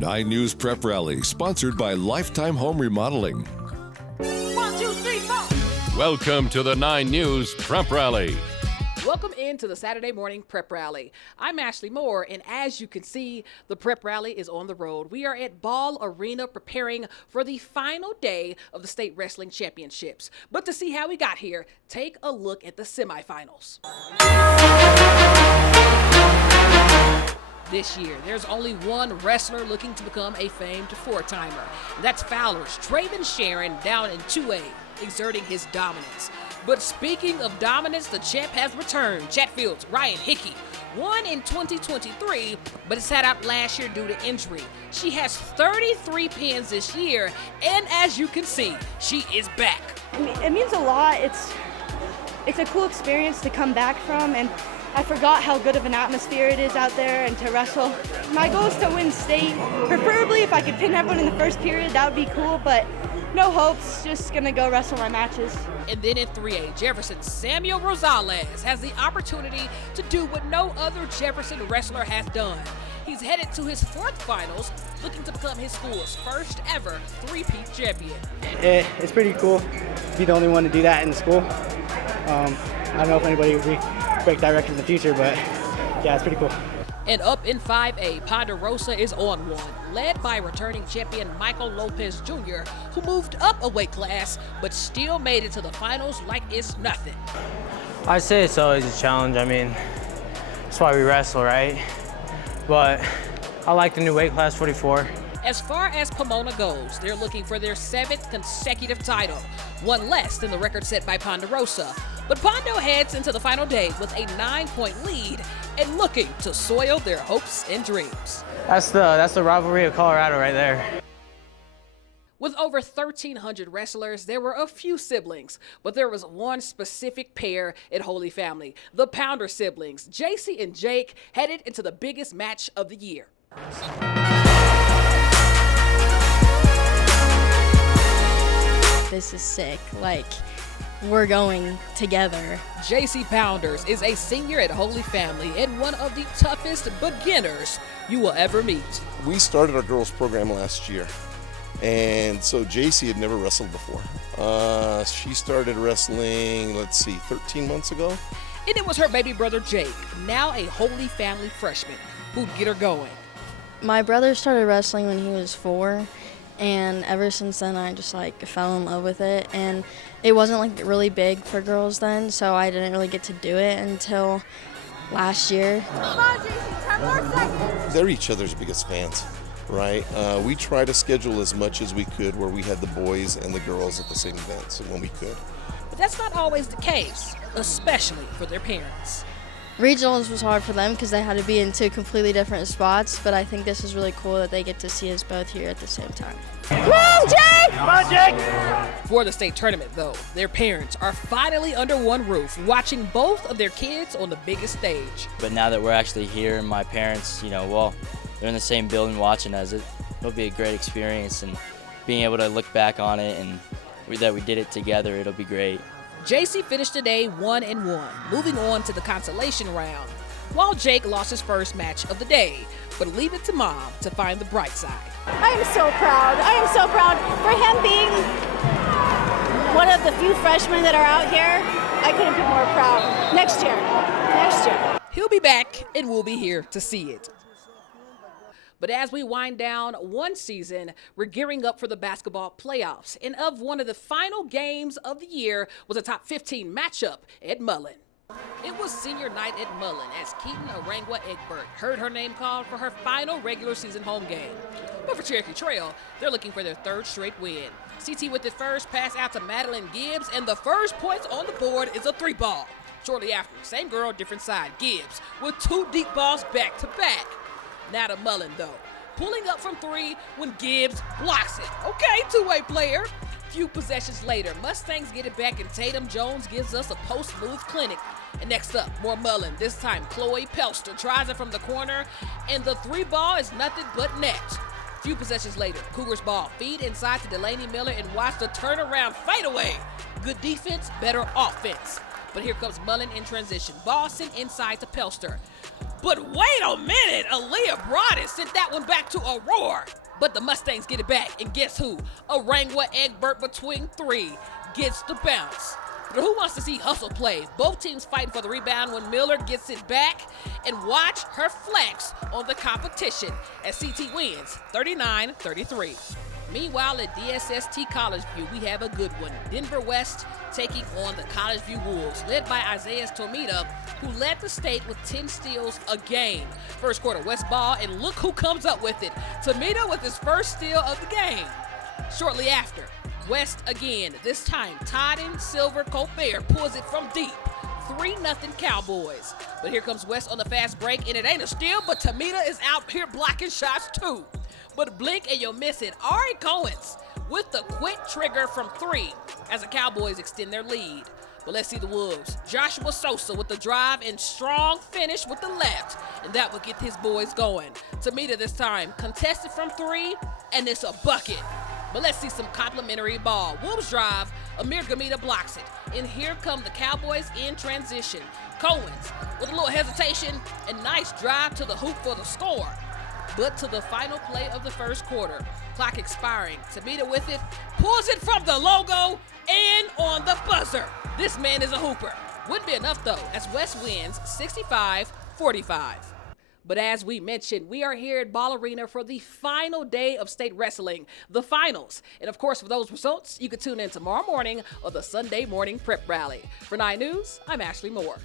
9 News Prep Rally, sponsored by Lifetime Home Remodeling. 1, 2, 3, 4. Welcome to the 9 News Prep Rally. Welcome into the Saturday morning prep rally. I'm Ashley Moore, and as you can see, the prep rally is on the road. We are at Ball Arena preparing for the final day of the State Wrestling Championships. But to see how we got here, take a look at the semifinals. This year, there's only one wrestler looking to become a famed four-timer. And that's Fowler's Traven Sharon down in 2A, exerting his dominance. But speaking of dominance, the champ has returned. Chatfield's Ryan Hickey won in 2023, but sat out last year due to injury. She has 33 pins this year, and as you can see, she is back. It means a lot. It's a cool experience to come back from, and I forgot how good of an atmosphere it is out there and to wrestle. My goal is to win state. Preferably if I could pin everyone in the first period, that would be cool, but no hopes, just gonna go wrestle my matches. And then in 3A, Jefferson's Samuel Rosales has the opportunity to do what no other Jefferson wrestler has done. He's headed to his fourth finals, looking to become his school's first ever three-peat champion. It's pretty cool to be the only one to do that in the school. I don't know if anybody will break that record in the future, but yeah, it's pretty cool. And up in 5A, Ponderosa is on one, led by returning champion Michael Lopez Jr., who moved up a weight class, but still made it to the finals like it's nothing. I'd say it's always a challenge. I mean, that's why we wrestle, right? But I like the new weight class, 44. As far as Pomona goes, they're looking for their 7th consecutive title, one less than the record set by Ponderosa. But Pondo heads into the final day with a 9-point lead and looking to soil their hopes and dreams. That's the rivalry of Colorado right there. With over 1,300 wrestlers, there were a few siblings, but there was one specific pair at Holy Family, the Pounder siblings. JC and Jake headed into the biggest match of the year. This is sick. Like, we're going together. JC Pounders is a senior at Holy Family and one of the toughest beginners you will ever meet. We started our girls program last year, and so JC had never wrestled before. She started wrestling, 13 months ago. And it was her baby brother Jake, now a Holy Family freshman, who'd get her going. My brother started wrestling when he was 4, and ever since then I just fell in love with it. And it wasn't really big for girls then, so I didn't really get to do it until last year. Come on, JC, 10 more seconds. They're each other's biggest fans, right? We try to schedule as much as we could where we had the boys and the girls at the same events when we could. But that's not always the case, especially for their parents. Regionals was hard for them because they had to be in 2 completely different spots, but I think this is really cool that they get to see us both here at the same time. Come on, Jake! Come on, Jake! For the state tournament, though, their parents are finally under one roof, watching both of their kids on the biggest stage. But now that we're actually here and my parents, they're in the same building watching us, it'll be a great experience, and being able to look back on it and that we did it together, it'll be great. JC finished the day 1-1, moving on to the consolation round, while Jake lost his first match of the day, but leave it to Mom to find the bright side. I am so proud. I am so proud. For him being one of the few freshmen that are out here, I couldn't be more proud. Next year. He'll be back, and we'll be here to see it. But as we wind down one season, we're gearing up for the basketball playoffs. And of one of the final games of the year was a top 15 matchup at Mullen. It was senior night at Mullen as Keaton Arangwa Egbert heard her name called for her final regular season home game. But for Cherokee Trail, they're looking for their 3rd straight win. CT with the first pass out to Madeline Gibbs, and the first points on the board is a 3-ball. Shortly after, same girl, different side, Gibbs with 2 deep balls back to back. Now to Mullen, though, pulling up from 3 when Gibbs blocks it. Okay, 2-way player. Few possessions later, Mustangs get it back, and Tatum Jones gives us a post-move clinic. And next up, more Mullen. This time, Chloe Pelster tries it from the corner, and the 3-ball is nothing but net. Few possessions later, Cougars ball feed inside to Delaney Miller and watch the turnaround fadeaway. Good defense, better offense. But here comes Mullen in transition. Ball sent inside to Pelster. But wait a minute, Aaliyah Broadus sent that one back to a roar. But the Mustangs get it back, and guess who? Arangwa Egbert between three gets the bounce. But who wants to see hustle play? Both teams fighting for the rebound when Miller gets it back, and watch her flex on the competition as CT wins 39-33. Meanwhile, at DSST College View, we have a good one. Denver West taking on the College View Wolves, led by Isaiah Tomita, who led the state with 10 steals a game. First quarter, West ball, and look who comes up with it. Tomita with his first steal of the game. Shortly after, West again, this time Todden Silver Colbert pulls it from deep. 3-0 Cowboys. But here comes West on the fast break, and it ain't a steal, but Tomita is out here blocking shots too. But blink and you'll miss it. Ari Cohens with the quick trigger from three as the Cowboys extend their lead. But let's see the Wolves. Joshua Sosa with the drive and strong finish with the left, and that will get his boys going. Tomita this time contested from three, and it's a bucket. But let's see some complimentary ball. Wolves drive, Amir Gamita blocks it. And here come the Cowboys in transition. Cohens with a little hesitation and nice drive to the hoop for the score. But to the final play of the first quarter. Clock expiring. Tomita with it, pulls it from the logo and on the buzzer. This man is a hooper. Wouldn't be enough though, as West wins 65-45. But as we mentioned, we are here at Ball Arena for the final day of state wrestling, the finals. And of course, for those results, you can tune in tomorrow morning on the Sunday Morning Prep Rally. For 9 News, I'm Ashley Moore.